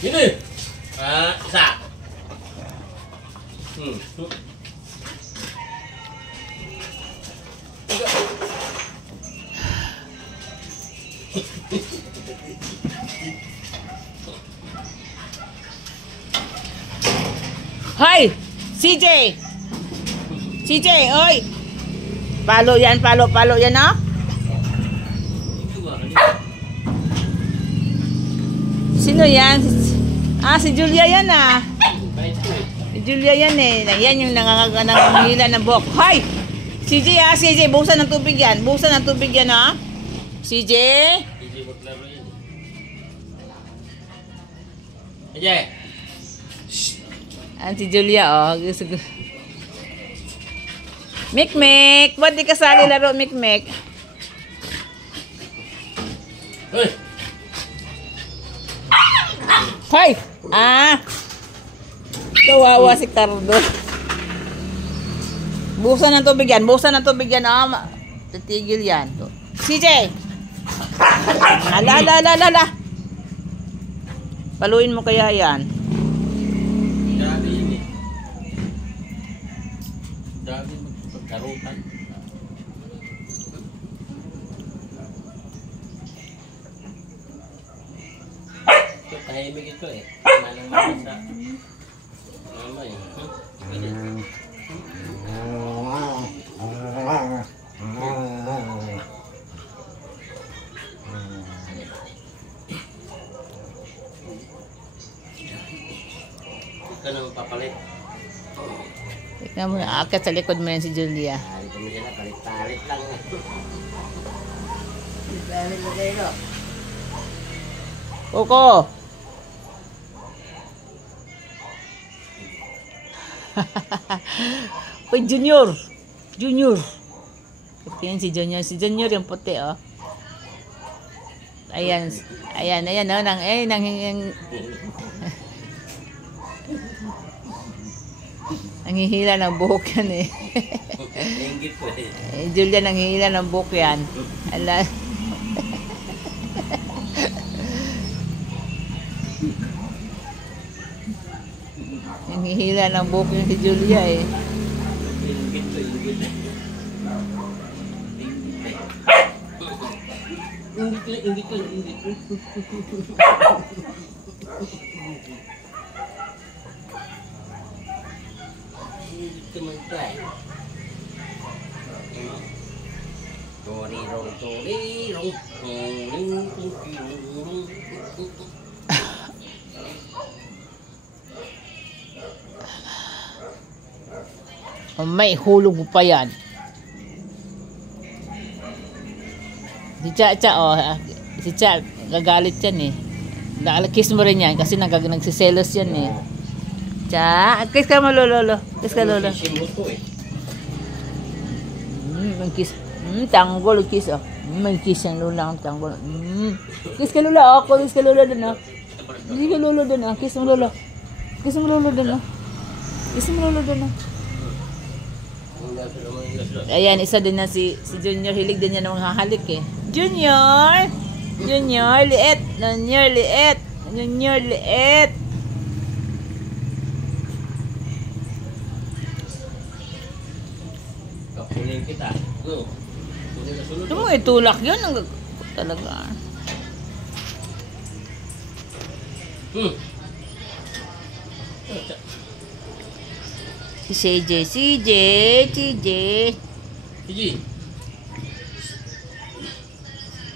Ini. Isa. Hoy! CJ! CJ, oy! Palo yan, palo yan, oh! Sino yan? Si Julia yan, ah! Si Julia yan, eh. Yan yung nangangahila ng buhok. Hoy! CJ, ah! CJ, buhusan ng tubig yan. Buhusan ng tubig yan, ah! CJ! Ayan. Si Julia, oh. Mikmik! Ba't di kasali laro, Mikmik? Hoy! Hoy! Kawawa si Cardo. Buhusan ng tubig yan. Buhusan ng tubig yan, oh. Titigil yan. CJ! Ala. Paluin mo kaya yan. Dami yun eh. Dami magpagkarutan. Ito, tahimik ito eh. Manang mabasa. Mama eh. Ito na mapapalit. Tignan mo na, akit sa likod mo yan si Julia. Palit mo dyan na, palit-palit lang. Palit mo kayo. Coco! Uy, Junior! Ito yan si Junior. Si Junior yung puti, oh. Ayan, oh. Nanghihila ng buhok yan, eh. Julia, nanghihila ng buhok yan. Ala. Nanghihila ng buhok yan si Julia, eh. Inggit. Teman-teman. Torirong. May hulog mo pa yan. Si Cha, oh. Si Cha, gagalit yan, eh. Kiss mo rin yan kasi nagsiselos yan, eh. Cha, kiss ka mo, lolo. Kiss ka, lolo. Kiss. Tanggol, kiss, oh. May kiss yan, lola, ang tanggol. Kiss ka, lola, oh. Kiss ka, lola, dun, oh. Kiss ka, lola, dun, oh. Kiss mo, lolo. Kiss mo, lolo, dun, oh. Kiss mo, lolo, dun, oh. Ayan, isa din na si Junior. Hilig din niya ng hahalik, eh. Junior, liit. Junior, liit. Kapunin kita. Ito mo, itulak yun. Talaga. Si CJ.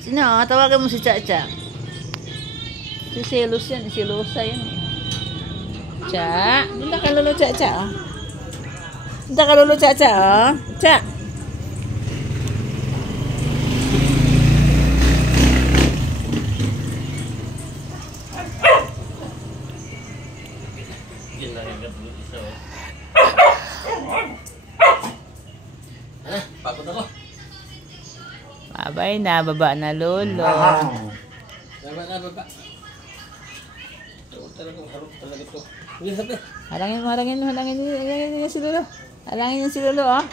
Sino? Tawagan mo si Cha. Si Selos yan. Si Losa yan. Cha. Punta ka, lolo Cha. Punta ka, lolo Cha. Cha. Pagod ako. Babay na, baba na, lolo. Baba. Talagang harap talaga to. Halangin mo si lolo. Halangin mo si lolo, oh.